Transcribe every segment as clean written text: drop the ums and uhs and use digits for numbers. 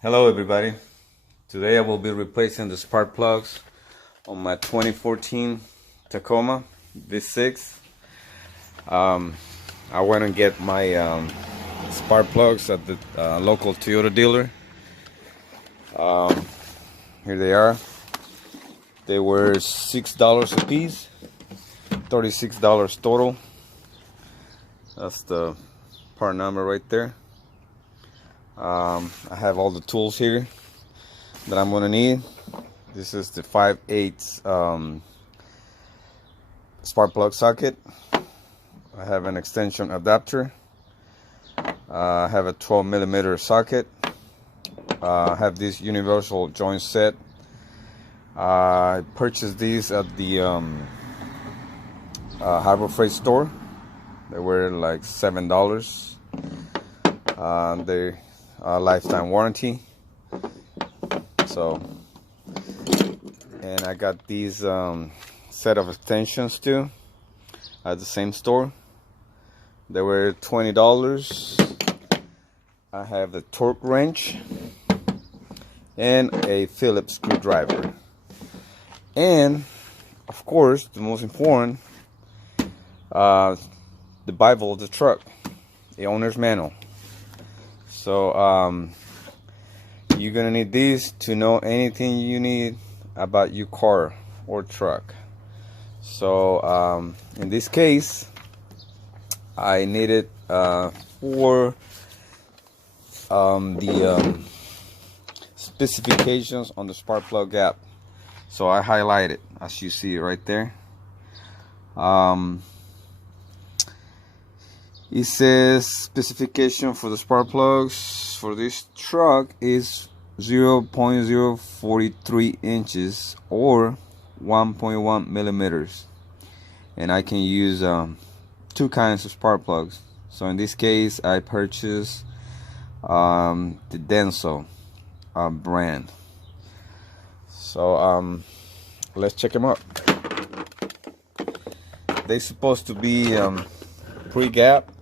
Hello everybody. Today I will be replacing the spark plugs on my 2014 Tacoma V6. I went and get my spark plugs at the local Toyota dealer. Here they are. They were $6 a piece, $36 total. That's the part number right there. I have all the tools here that I'm gonna need. This is the 5/8 spark plug socket. I have an extension adapter. I have a 12mm socket. I have this universal joint set. I purchased these at the Harbor Freight store. They were like $7. They lifetime warranty. So, and I got these set of extensions too at the same store. They were $20. I have the torque wrench and a Phillips screwdriver, and of course the most important, the Bible of the truck, the owner's manual. So you're gonna need these to know anything you need about your car or truck. So in this case, I needed for the specifications on the spark plug gap. So I highlighted, as you see right there. It says specification for the spark plugs for this truck is 0.043 inches or 1.1 millimeters, and I can use two kinds of spark plugs. So in this case, I purchased the Denso brand. So let's check them out. They're supposed to be pre-gap,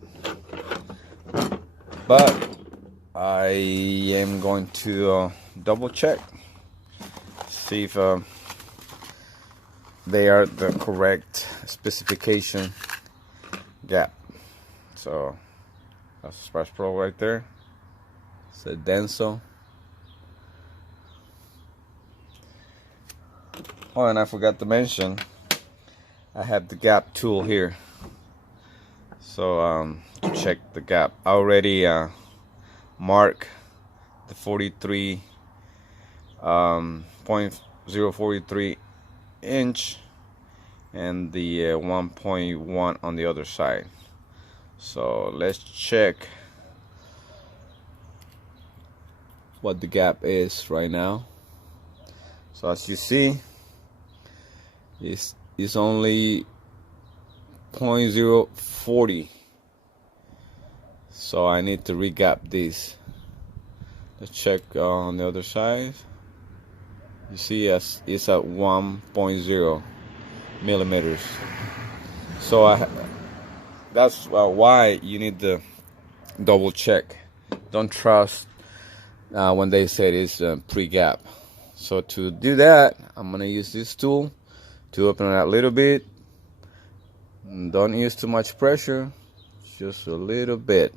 but I am going to double check, see if they are the correct specification gap. So that's the spark plug right there. It's a Denso. Oh, and I forgot to mention, I have the gap tool here. So to check the gap, I already mark the 0.043 inch and the 1.1 on the other side. So let's check what the gap is right now. So as you see, it's only 0.040. So I need to re-gap this. Let's check on the other side. You see, it's at 1.0 millimeters. So that's why you need to double check. Don't trust when they say it's pre-gap. So to do that, I'm gonna use this tool to open it a little bit. Don't use too much pressure, just a little bit,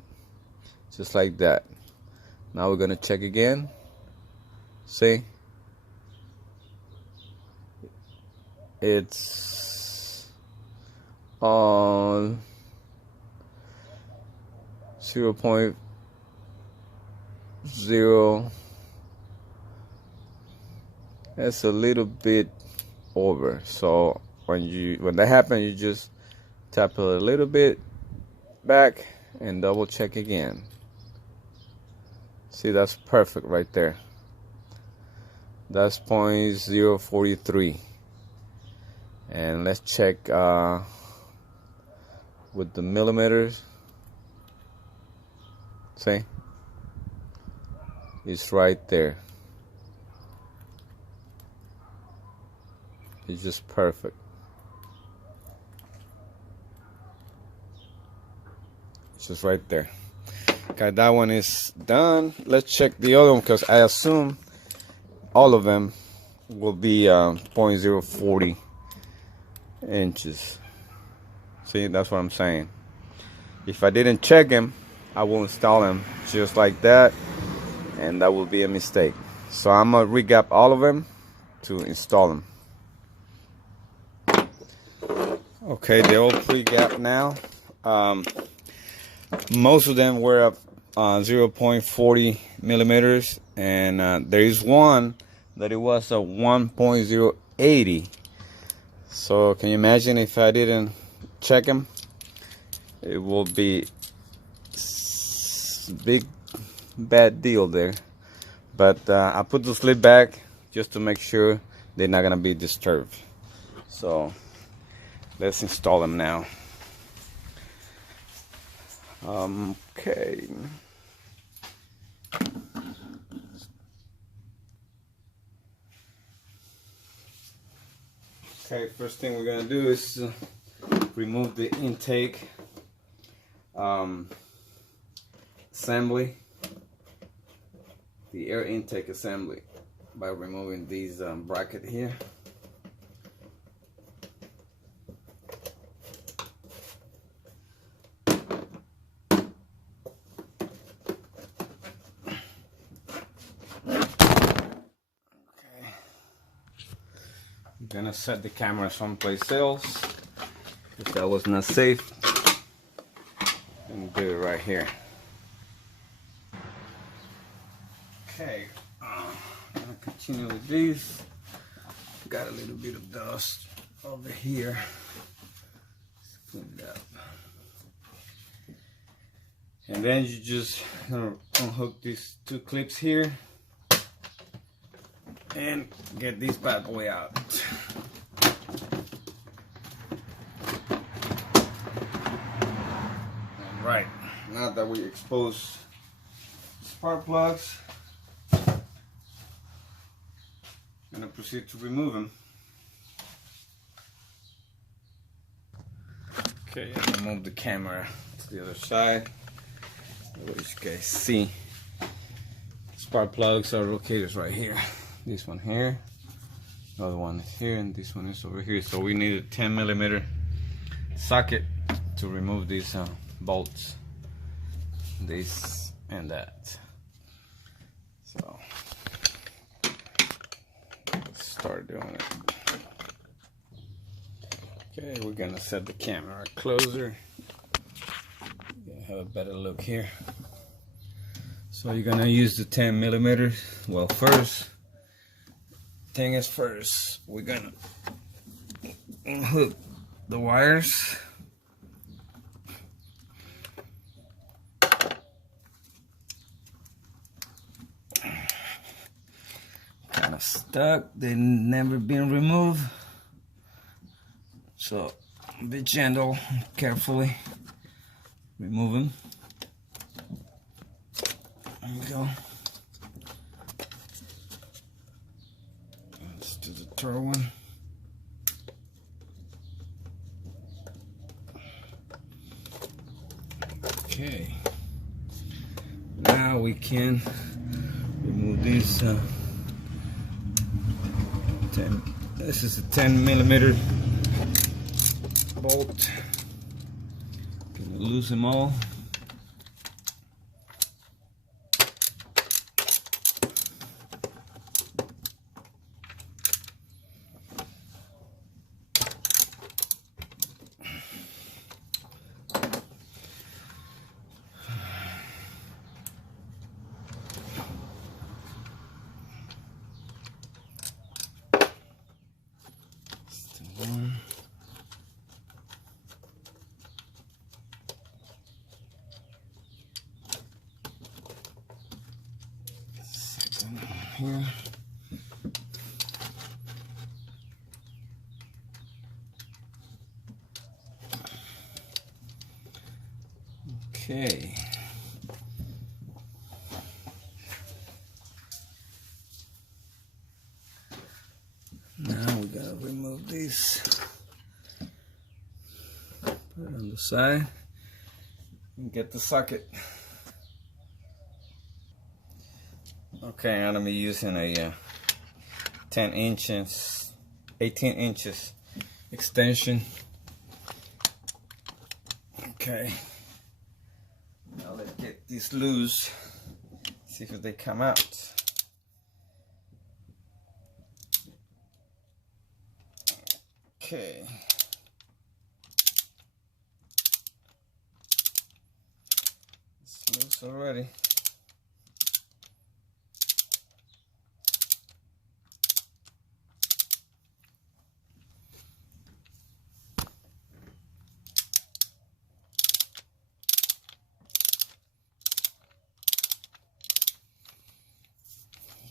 just like that. Now we're gonna check again. See, it's on 0.0. That's a little bit over. So when that happens, you just tap it a little bit back and double check again. See, that's perfect right there. That's 0.043. And let's check with the millimeters. See, it's right there. It's just perfect. It's just right there. Okay, that one is done. Let's check the other one because I assume all of them will be 0.040 inches. See, that's what I'm saying. If I didn't check them, I will install them just like that, and that will be a mistake. So I'm gonna re-gap all of them to install them. Okay, they're all pre-gapped now. Most of them were 0.40 millimeters, and there is one that it was a 1.080. So can you imagine if I didn't check them? It will be big bad deal there. But I put the slip back just to make sure they're not gonna be disturbed. So let's install them now. Okay. Okay, first thing we're gonna do is remove the intake assembly, the air intake assembly, by removing these bracket here. I'm gonna set the camera someplace else if that was not safe, and do it right here. Okay, I'm gonna continue with these. Got a little bit of dust over here. Let's clean it up. And then you just unhook these two clips here and get this bad boy out. Right, now that we expose spark plugs, I'm gonna proceed to remove them. Okay, I'm gonna move the camera to the other side. What you guys see, spark plugs are located right here. This one here, another one is here, and this one is over here. So we need a 10 millimeter socket to remove these bolts, this and that. So let's start doing it. Okay, we're gonna set the camera closer. Have a better look here. So you're gonna use the 10 millimeters. Well, first thing is first, we're gonna unhook the wires. Kind of stuck, they've never been removed. So be gentle, carefully. Remove them. There we go. Let's do the third one. Okay. Now we can remove these 10. This is a 10 millimeter bolt. Lose them all. Still one. Here. Okay. Now we gotta remove these. Put it on the side and get the socket. Okay, I'm gonna be using a 10 inches, 18 inches extension. Okay, now let's get these loose, see if they come out. Okay. It's loose already.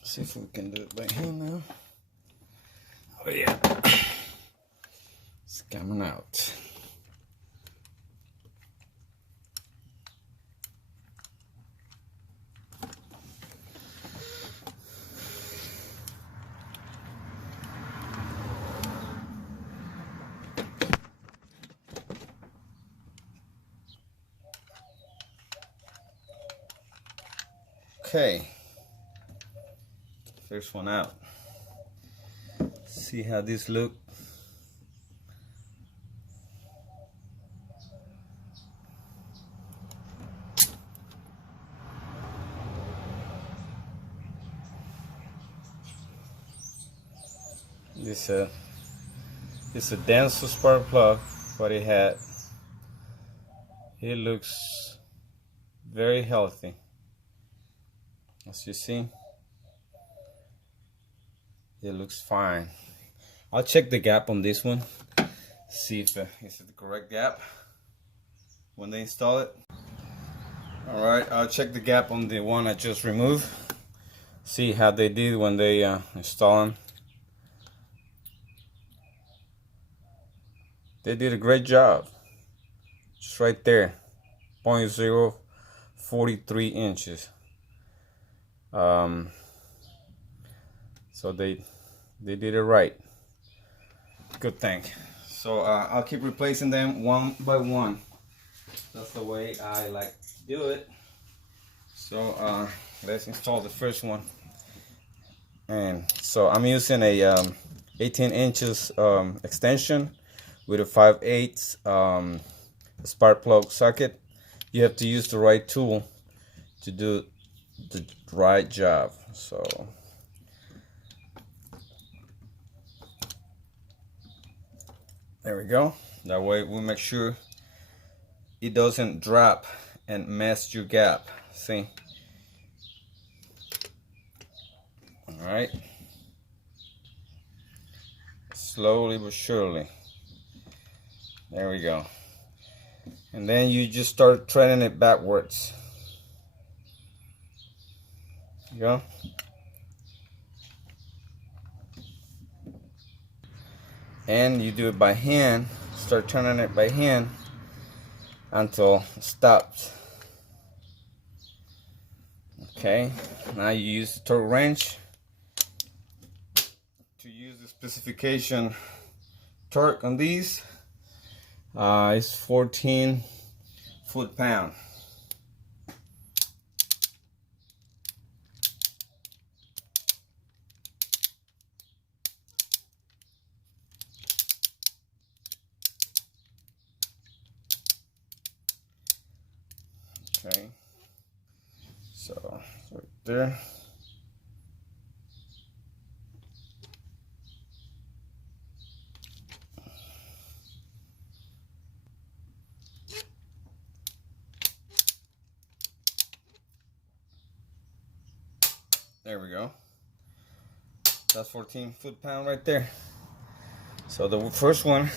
See if we can do it by hand now. Oh yeah, it's coming out. Okay, first one out. See how this look. This it's a denser spark plug, what it had. It looks very healthy, as you see. It looks fine. I'll check the gap on this one, see if it's the correct gap when they install it. All right, I'll check the gap on the one I just removed, see how they did when they install them. They did a great job. Just right there, 0.043 inches. So they did it right. Good thing. So I'll keep replacing them one by one. That's the way I like to do it. So let's install the first one. And so I'm using a 18 inches extension with a 5/8 spark plug socket. You have to use the right tool to do the right job. So there we go. That way we make sure it doesn't drop and mess your gap. See? All right. Slowly but surely. There we go. And then you just start threading it backwards. There you go. And you do it by hand. Start turning it by hand until it stops. Okay, now you use the torque wrench to use the specification torque on these. It's 14 foot-pound. Okay, so right there. There we go. That's 14 foot-pound right there. So the first one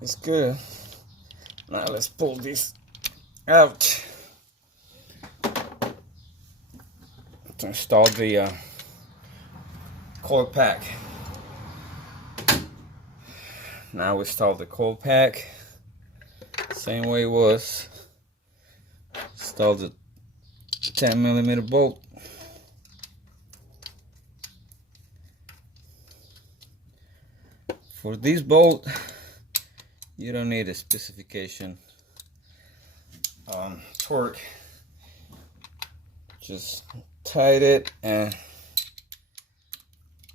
is good. Now let's pull this out to install the coil pack. Now we install the coil pack same way it was. Install the 10mm bolt. For this bolt, you don't need a specification torque. just tight it, and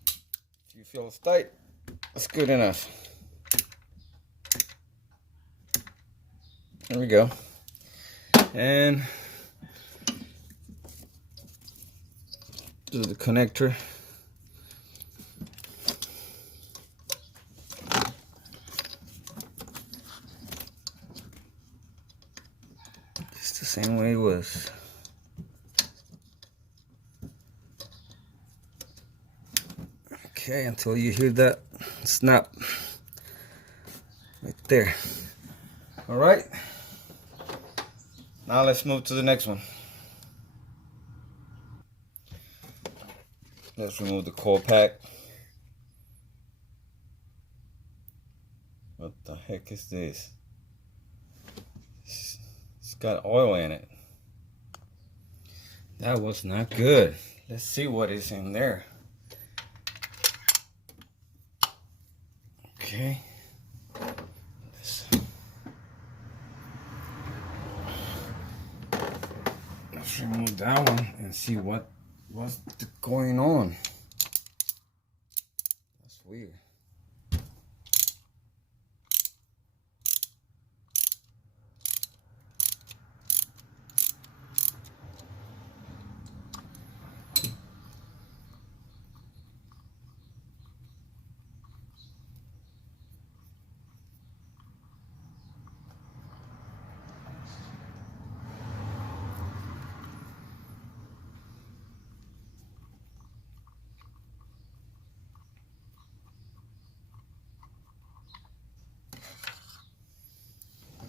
if you feel it's tight, that's good enough. There we go. And do the connector. It's the same way it was. Okay, until you hear that snap right there. All right, now let's move to the next one. Let's remove the coil pack. What the heck is this? It's got oil in it. That was not good. Let's see what is in there. Okay. Let's remove that one and see what's going on. That's weird.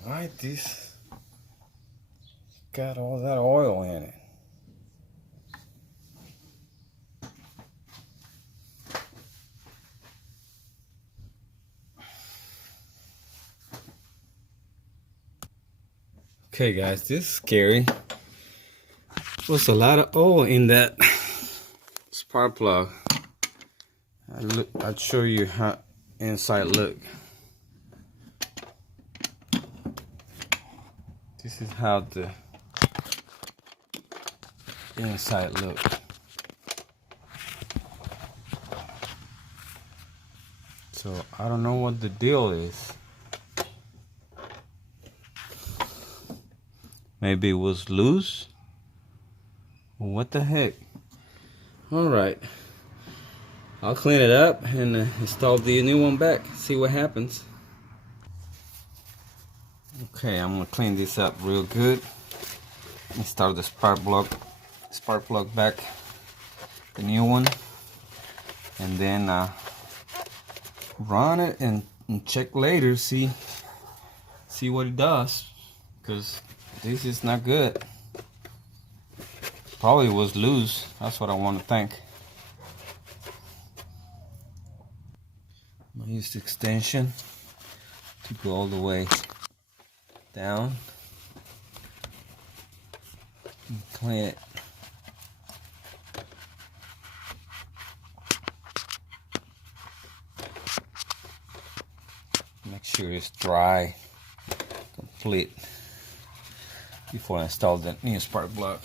Alright, this got all that oil in it. Okay guys, this is scary. There's a lot of oil in that spark plug. I'll show you how inside look. This is how the inside look. So I don't know what the deal is. Maybe it was loose. What the heck? All right, I'll clean it up and install the new one back. See what happens. Okay, I'm gonna clean this up real good. Install the spark plug back, the new one, and then run it and check later. See what it does, because this is not good. Probably was loose. That's what I want to think. I'm gonna use the extension to go all the way down and clean it. Make sure it's dry, complete, before I install the new spark plug.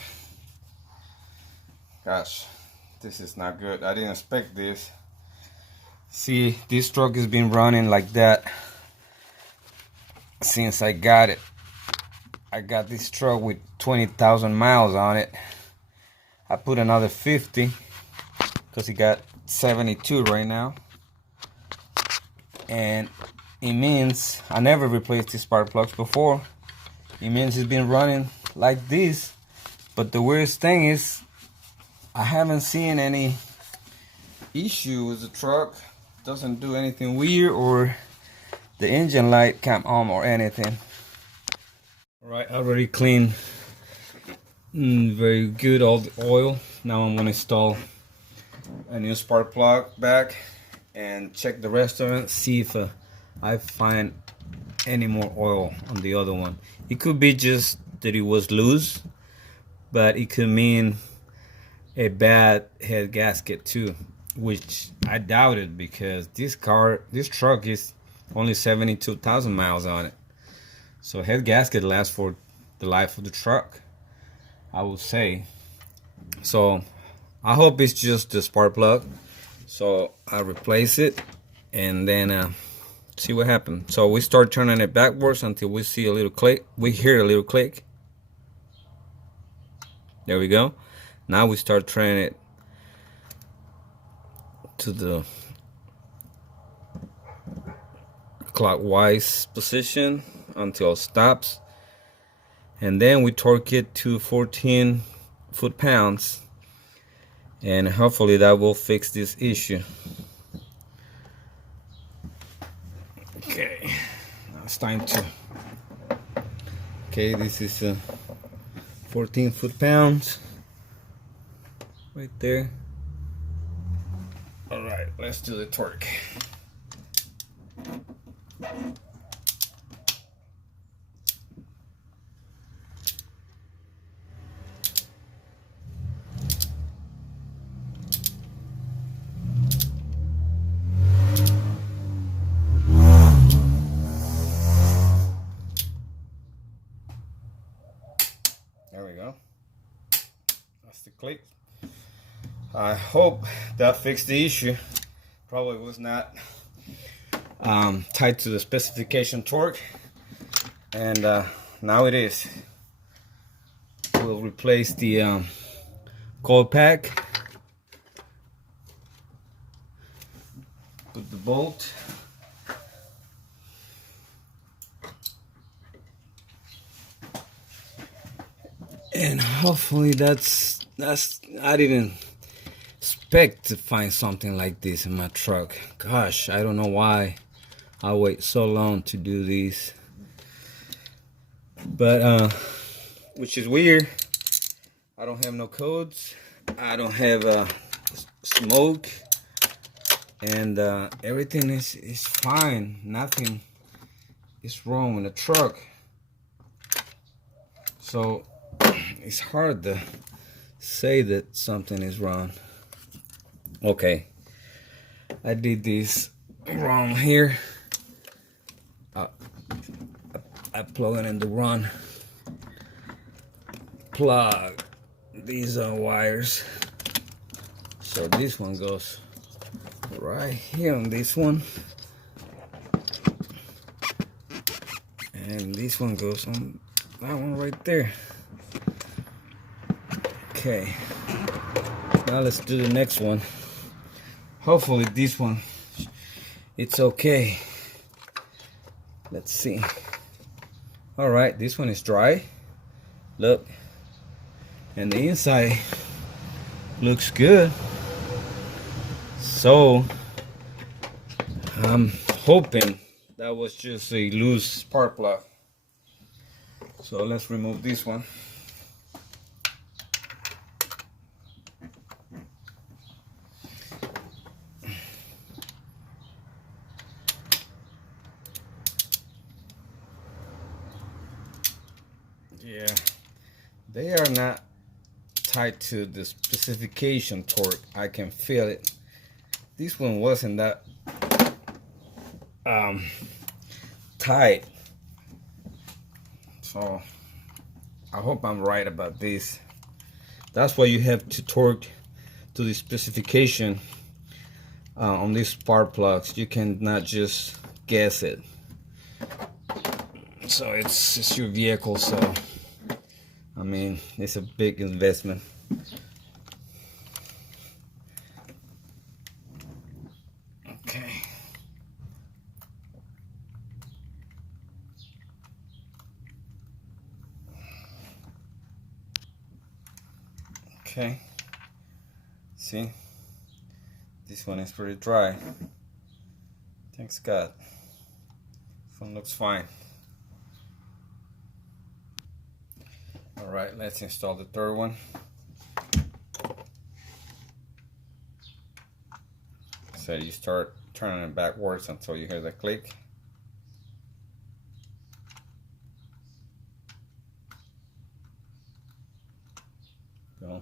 Gosh, this is not good. I didn't expect this. See, this truck has been running like that since I got it. I got this truck with 20,000 miles on it. I put another 50 because it got 72 right now, and it means I never replaced these spark plugs before. It means it's been running like this. But the weirdest thing is I haven't seen any issue with the truck. Doesn't do anything weird, or the engine light come on or anything. Alright, I already cleaned very good all the oil. Now I'm gonna install a new spark plug back and check the rest of it, see if I find any more oil on the other one. It could be just that it was loose, but it could mean a bad head gasket too, which I doubt it, because this truck is only 72,000 miles on it. So head gasket lasts for the life of the truck, I would say. So I hope it's just the spark plug. So I replace it and then see what happens. So we start turning it backwards until we see a little click. We hear a little click. There we go. Now we start turning it to the clockwise position until it stops. And then we torque it to 14 foot-pounds. And hopefully that will fix this issue. Okay, now it's time to. Okay, this is 14 foot-pounds right there. All right, let's do the torque. There we go. That's the click. I hope that fixed the issue. Probably was not tied to the specification torque, and now it is. We'll replace the coil pack. Put the bolt. And hopefully that's I didn't expect to find something like this in my truck. Gosh, I don't know why I wait so long to do these. But which is weird. I don't have no codes. I don't have smoke, and everything is fine. Nothing is wrong in the truck. So it's hard to say that something is wrong. Okay, I did this wrong here. I plug it in the run plug. These are wires. So this one goes right here on this one, and this one goes on that one right there. Okay, now let's do the next one. Hopefully this one, it's okay. Let's see. All right, this one is dry. Look, and the inside looks good. So I'm hoping that was just a loose spark plug. So let's remove this one. Yeah, they are not tied to the specification torque. I can feel it. This one wasn't that tight. So I hope I'm right about this. That's why you have to torque to the specification on these spark plugs. You cannot just guess it. So it's your vehicle, so I mean, it's a big investment. Okay. Okay. See? This one is pretty dry. Thanks God. This one looks fine. Alright, let's install the third one. So you start turning it backwards until you hear the click. Go.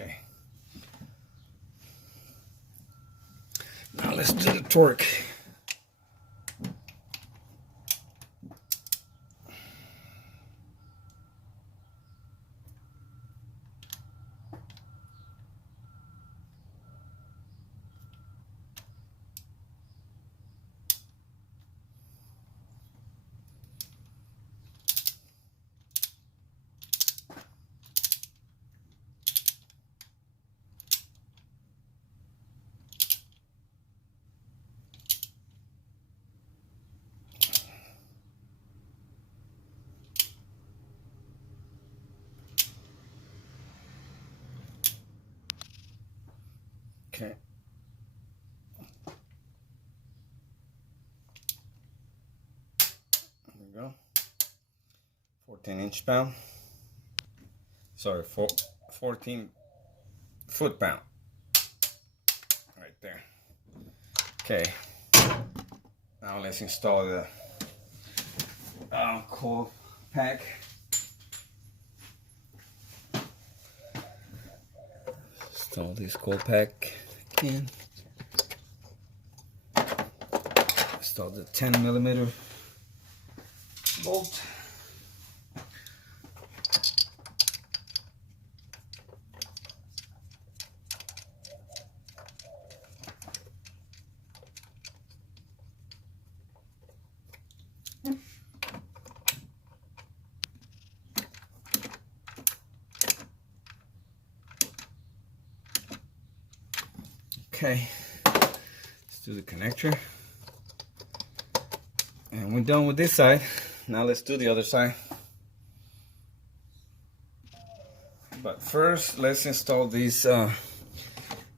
Okay. Now let's do the torque. Okay. There we go. 14-inch pound. Sorry, 14 foot-pound. Right there. Okay. Now let's install the coil pack. Install this coil pack in. Install the 10mm bolt. Okay, let's do the connector. And we're done with this side. Now let's do the other side. But first, let's install this air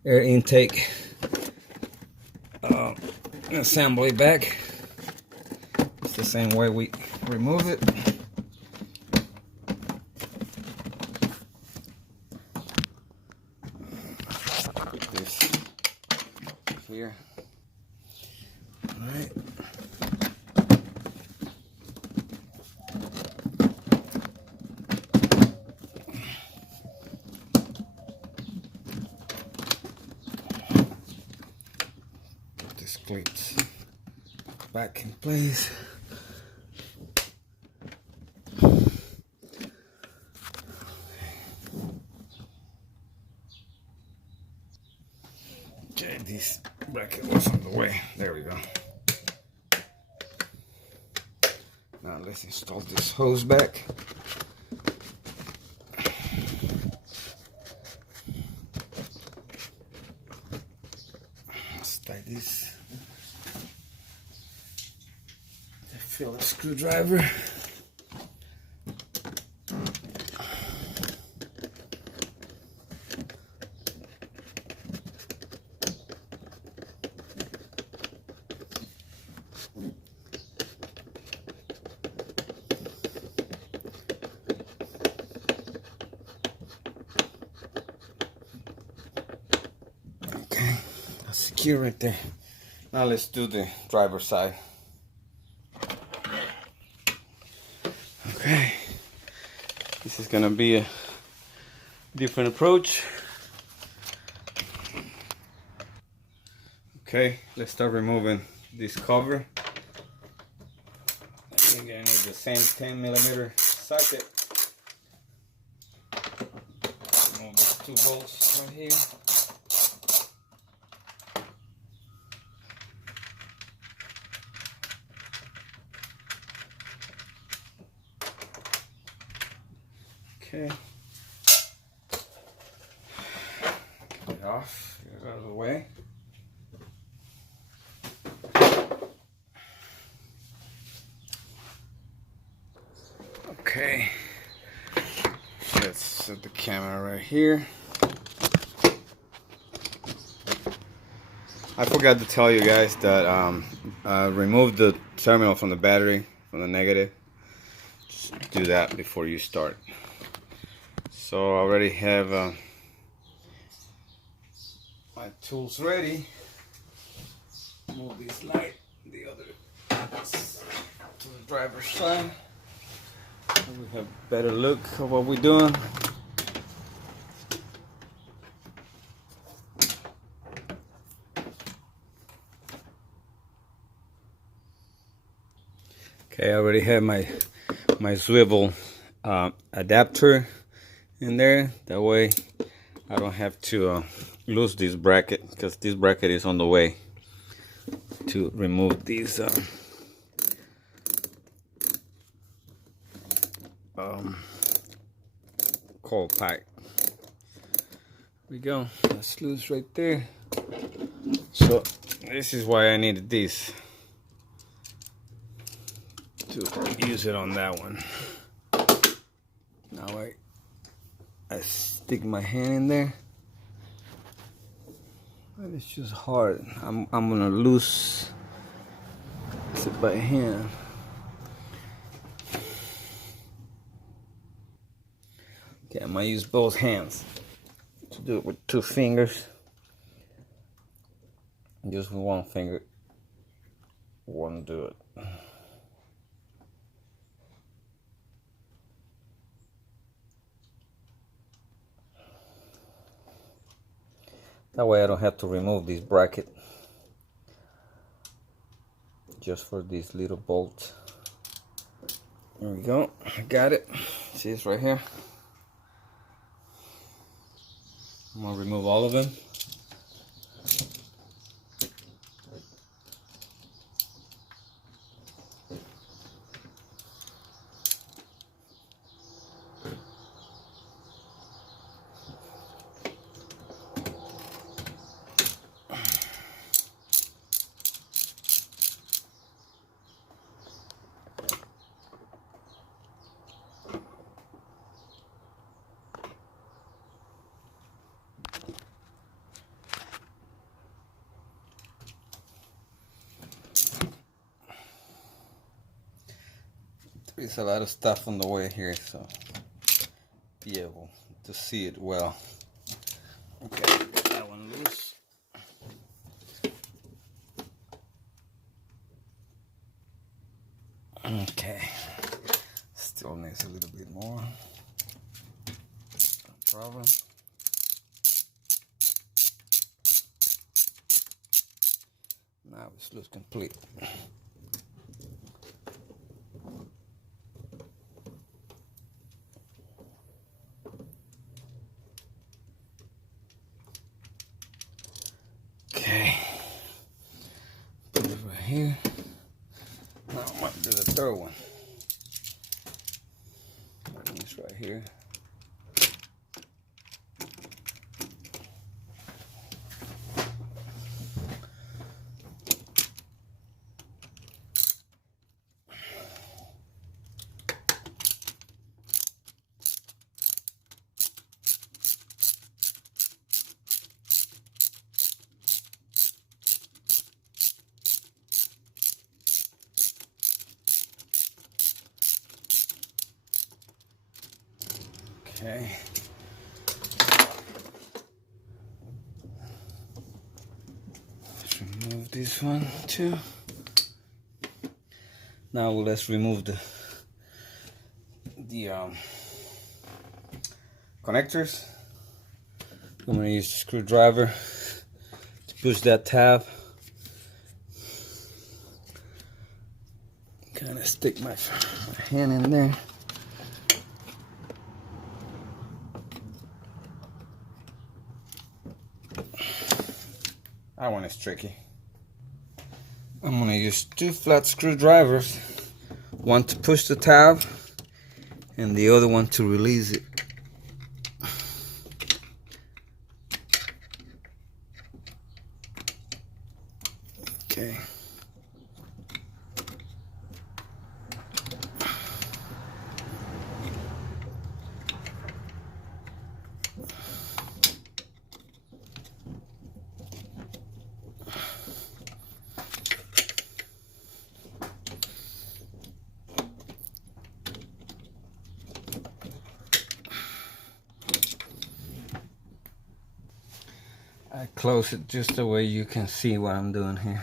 intake assembly back. It's the same way we remove it. Put this here. All right. Put this cleats back in place. Okay, this bracket was on the way. There we go. Now let's install this hose back. Let's tie this. Fill a screwdriver. Okay, that's secure right there. Now let's do the driver's side. Okay, this is gonna be a different approach. Okay, let's start removing this cover. You're gonna need the same 10mm socket. Remove these two bolts right here. Okay. Get it off. Get it out of the way. Okay. Let's set the camera right here. I forgot to tell you guys that remove the terminal from the battery, from the negative. Just do that before you start. So I already have my tools ready. Move this light the other to the driver's side. So we have better look of what we're doing. Okay, I already have my swivel adapter in there. That way I don't have to lose this bracket, because this bracket is on the way to remove these coil pipe. There we go, that's loose right there. So this is why I needed this, to use it on that one. Now I stick my hand in there, but it's just hard. I'm gonna loose it by hand. Okay, I'm gonna use both hands to do it with 2 fingers. Just with 1 finger won't do it. That way I don't have to remove this bracket, just for this little bolt. There we go, I got it. See, it's right here. I'm gonna remove all of them. There's a lot of stuff on the way here, so be able to see it well. Okay, get that one loose. Okay, still needs a little bit more. No problem. Now it's loose complete. Okay, put it right here. Now I'm going to do the third one. This right here. Okay. Let's remove this one too. Now let's remove the connectors. I'm going to use the screwdriver to push that tab. Kind of stick my hand in there. That one is tricky. I'm going to use 2 flat screwdrivers, one to push the tab and the other one to release it. Okay. I close it just the way you can see what I'm doing here.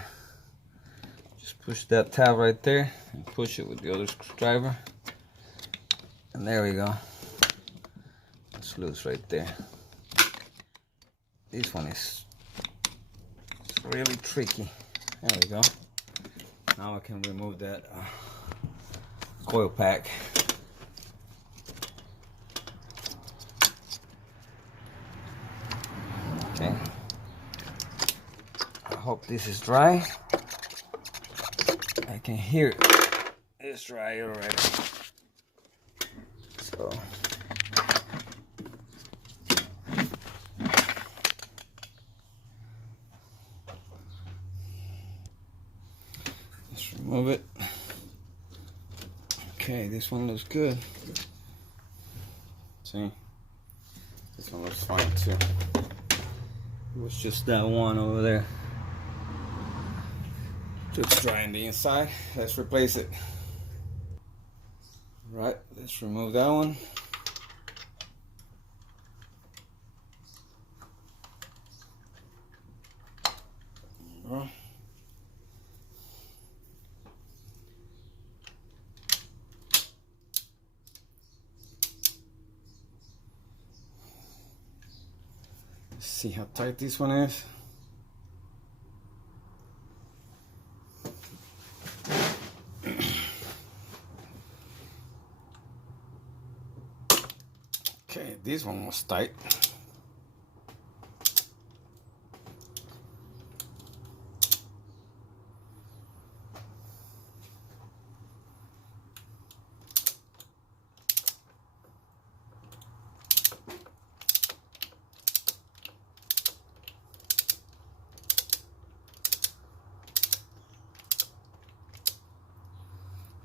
Just push that tab right there and push it with the other screwdriver. And there we go. It's loose right there. This one is really tricky. There we go. Now I can remove that coil pack. Okay. I hope this is dry. I can hear it. It's dry already. So let's remove it. Okay, this one looks good. See, this one looks fine too. It was just that one over there. Looks dry on the inside. Let's replace it. Right, let's remove that one. Let's see how tight this one is. Okay, this one was tight.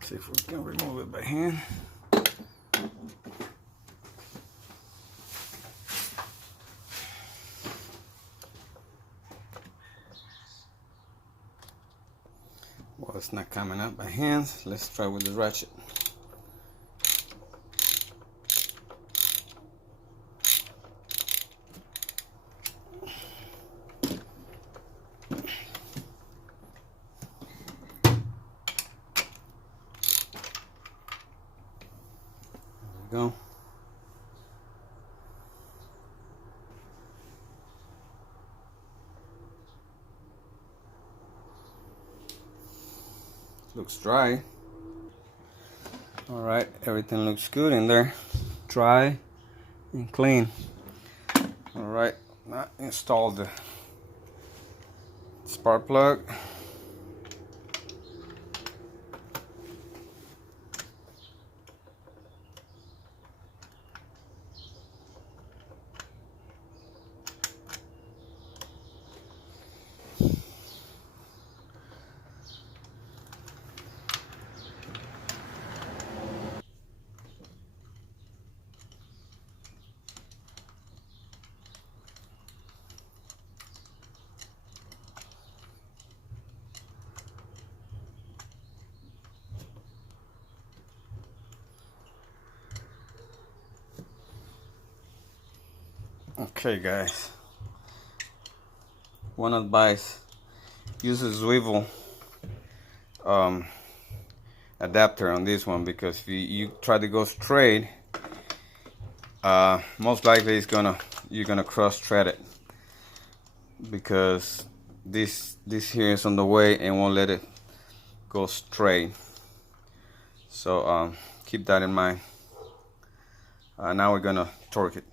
See if we can remove it by hand. Well, it's not coming up by hand. Let's try with the ratchet. Go. Looks dry. All right, everything looks good in there. Dry and clean. All right, now install the spark plug. Okay guys, one advice, use a swivel adapter on this one, because if you try to go straight, most likely you're gonna cross thread it, because this here is on the way and won't let it go straight. So keep that in mind. Now we're gonna torque it.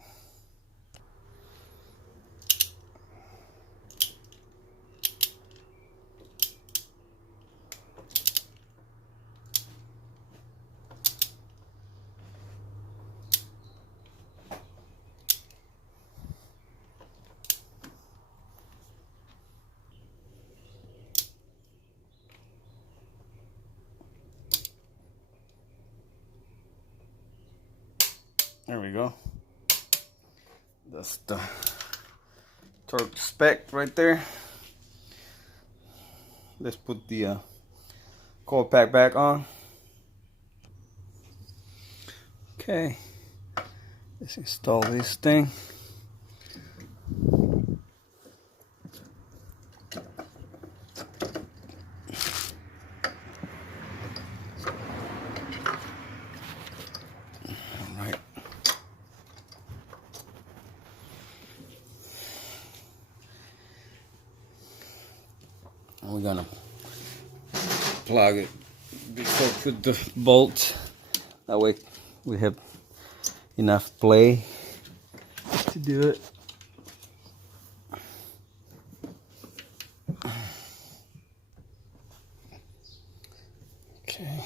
There we go. That's the torque spec right there. Let's put the coil pack back on. Okay, let's install this thing. All right. And we're gonna plug it before I put the bolt. That way we have enough play to do it. Okay,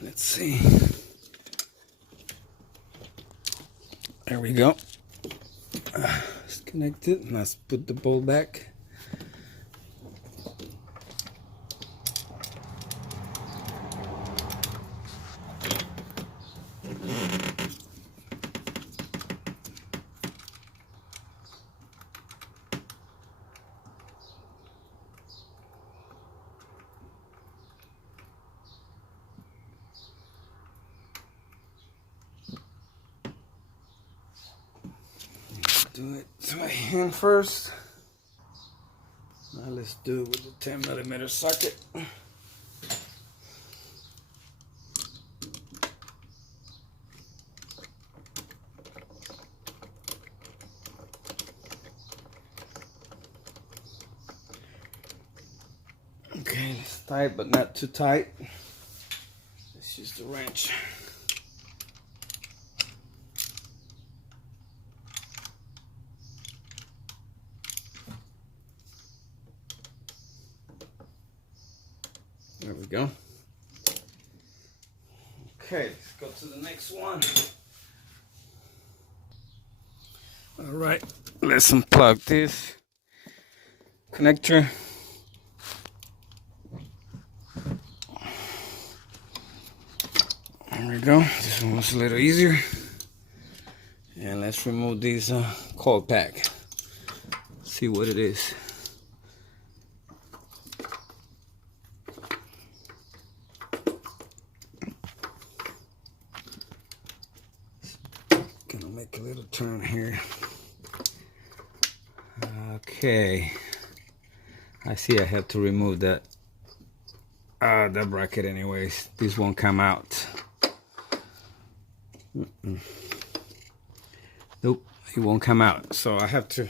let's see. There we go. It's connected. Let's put the bowl back. Do it to my hand first. Now let's do it with the 10mm socket. Okay, it's tight but not too tight. Let's use the wrench. There we go. Okay, let's go to the next one. All right, let's unplug this connector. There we go. This one was a little easier. And let's remove this coil pack. See what it is. Gonna make a little turn here. Okay. I see I have to remove that that bracket anyways. This won't come out. Nope, it won't come out. So I have to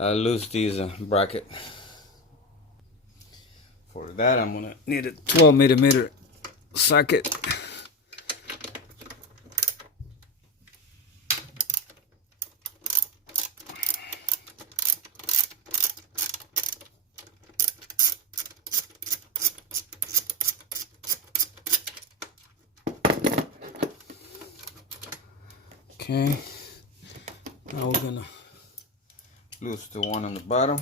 lose this bracket. For that, I'm gonna need a 12mm socket. Okay, now we're gonna loose the one on the bottom.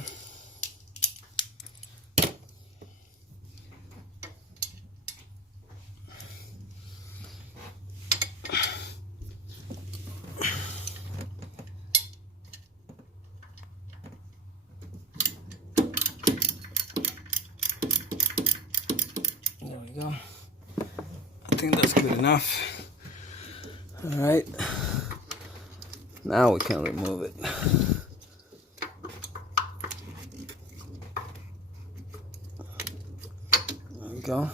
There we go. I think that's good enough. All right. Now we can remove it. There we go.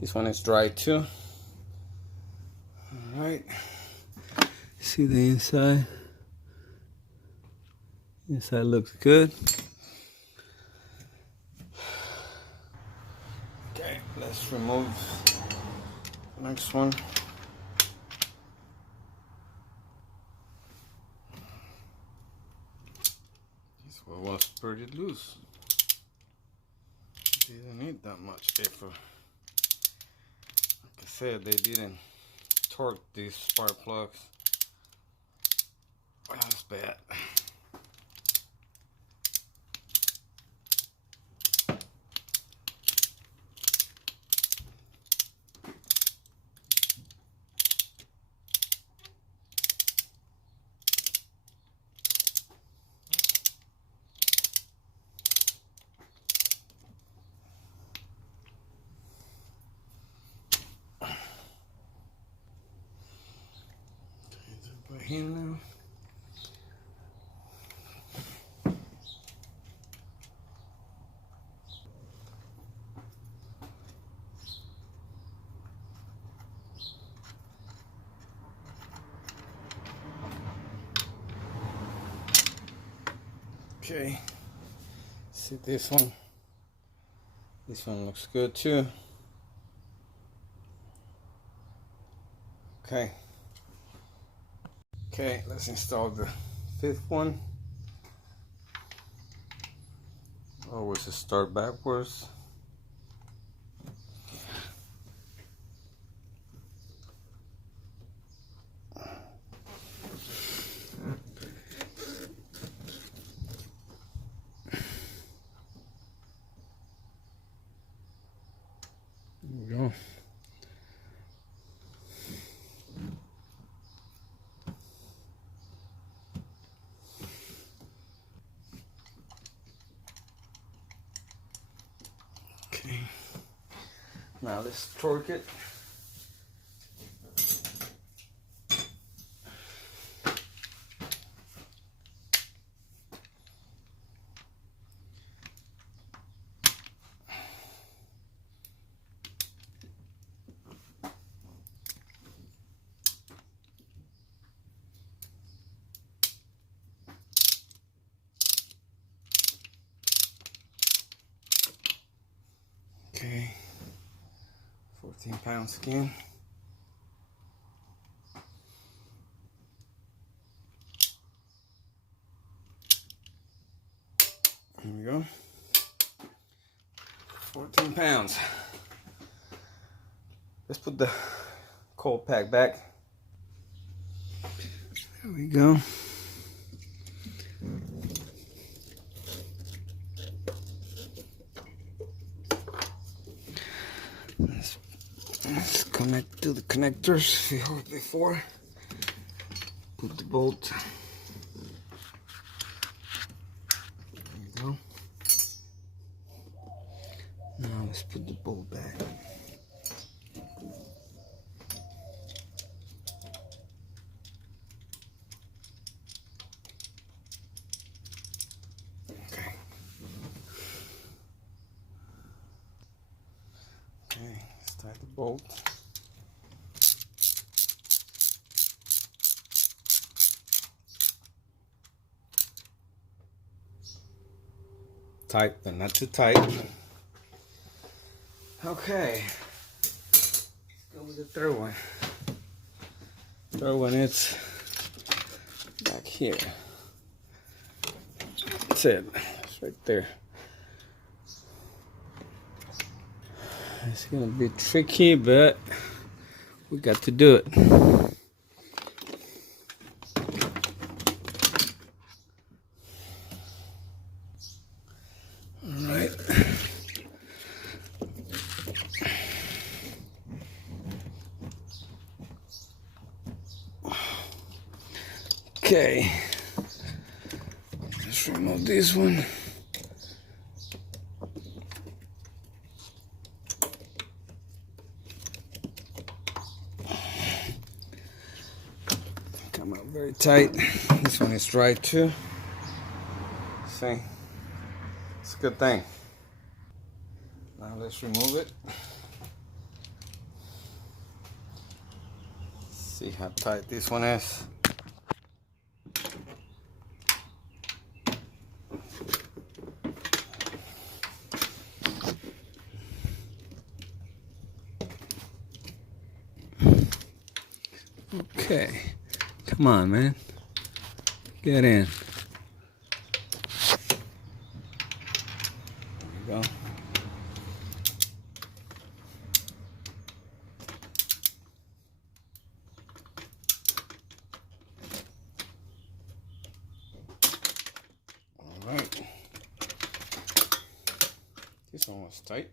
This one is dry too. All right. See the inside. Inside looks good. Okay, let's remove the next one. Well, was pretty loose. Didn't need that much effort. Like I said, they didn't torque these spark plugs. Well, that's bad. Right here now. Okay, see this one. This one looks good too. Okay. Okay, let's install the fifth one. Always start backwards. There we go. Okay. Now let's torque it. Okay. 14 pounds again. Here we go. 14 pounds. Let's put the cold pack back. There we go. Let's connect to the connectors we heard before. Put the bolt. There you go. Now let's put the bolt back. Okay. Okay, let's tie the bolt. Tight, but not too tight. Okay, let's go with the third one. Third one is back here. That's it. It's right there. It's gonna be tricky, but we got to do it. All right. Okay. Let's remove this one. Come out very tight. This one is dry too. See, it's a good thing. Now let's remove it. See how tight this one is. Okay, come on, man. Get in. There we go. All right. This one was tight.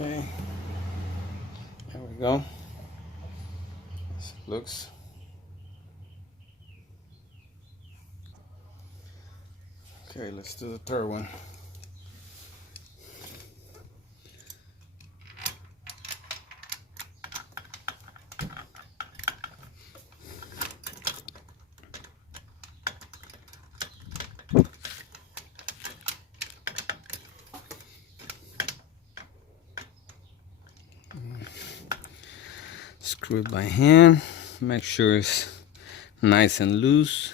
Okay, there we go. This looks. Okay, let's do the third one. Screw it by hand. Make sure it's nice and loose.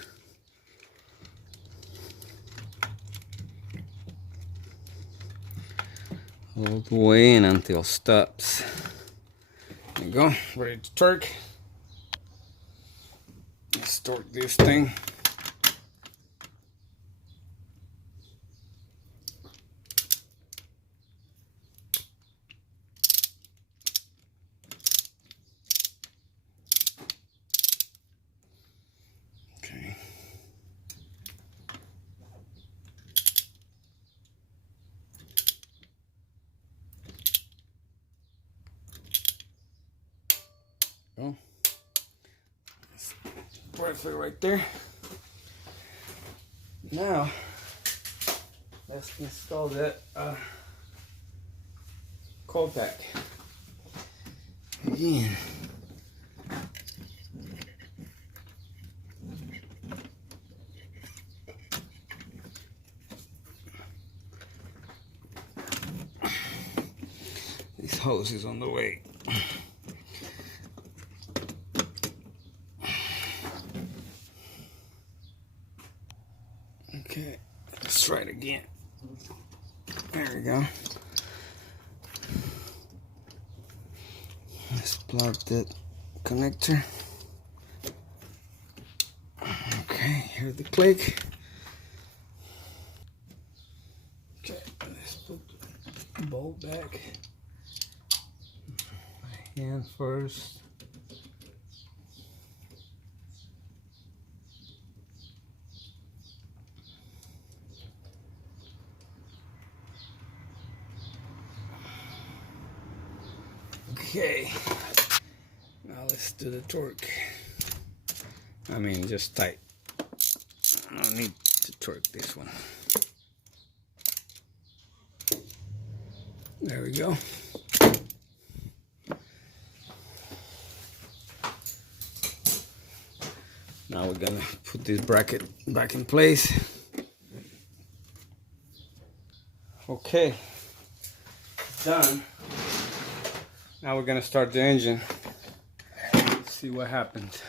All the way in until it stops. There you go, ready to torque. Let's torque this thing. Okay. Oh, that's perfect right there. Now let's install that cold pack again. This hose is on the way. Okay, let's try it again. There we go. Let's plug that connector. Okay, here's the click. Okay, let's put the bolt back. My hand first. Okay, now let's do the torque. I mean, just tight. I don't need to torque this one. There we go. Now we're gonna put this bracket back in place. Okay, it's done. Now we're gonna start the engine. See what happens.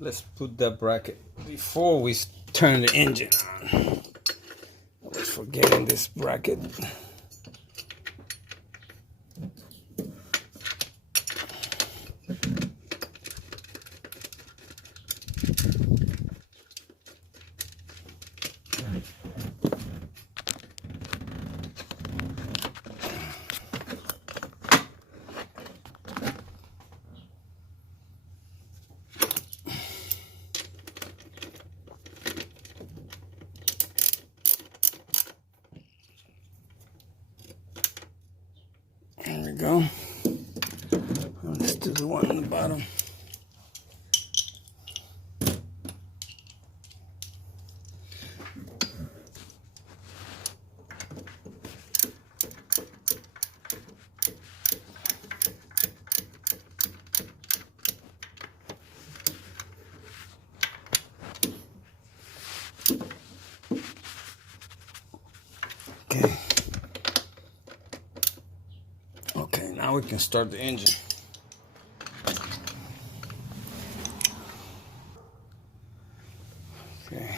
Let's put that bracket before we turn the engine on. I was forgetting this bracket. There we go. Let's do the one on the bottom. Okay. Okay, now we can start the engine. Okay.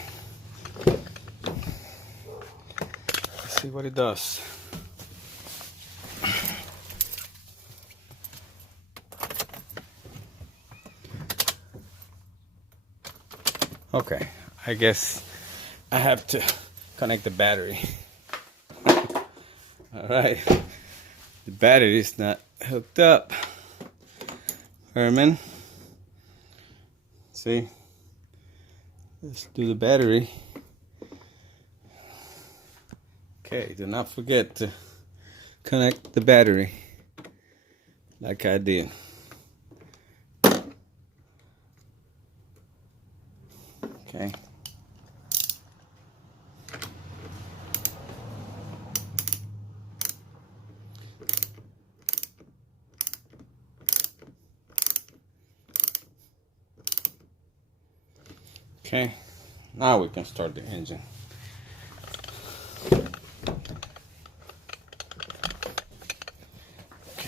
Let's see what it does. Okay, I guess I have to connect the battery. All right, the battery is not hooked up. Herman, see, let's do the battery. Okay, do not forget to connect the battery like I did. Okay. Okay, now we can start the engine.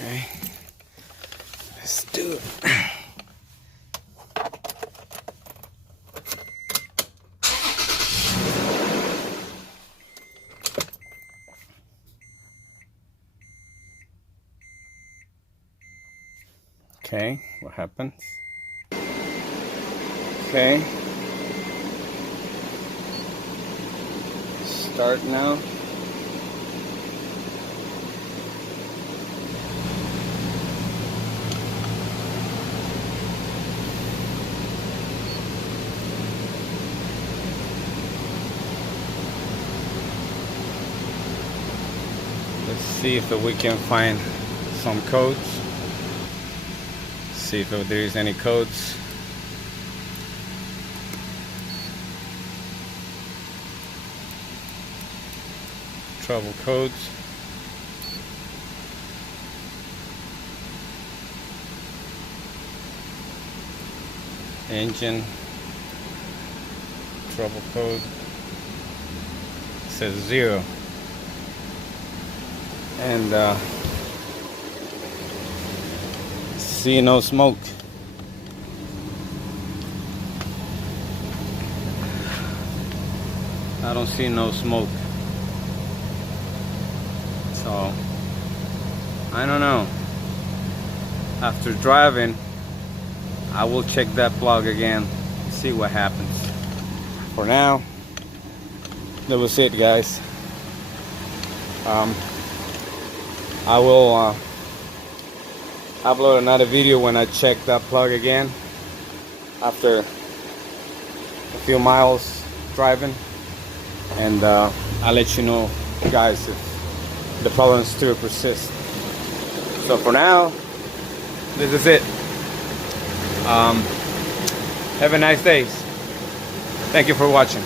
Okay, let's do it. Okay, what happens? Okay. Start now. Let's see if we can find some codes. See if there is any codes. Trouble codes. Engine trouble code. It says 0. And see no smoke. I don't see no smoke. So I don't know. After driving, I will check that plug again, see what happens. For now, that was it, guys. I will upload another video when I check that plug again after a few miles driving, and I'll let you know, guys, if the problem still persists. So for now, this is it. Have a nice day. Thank you for watching.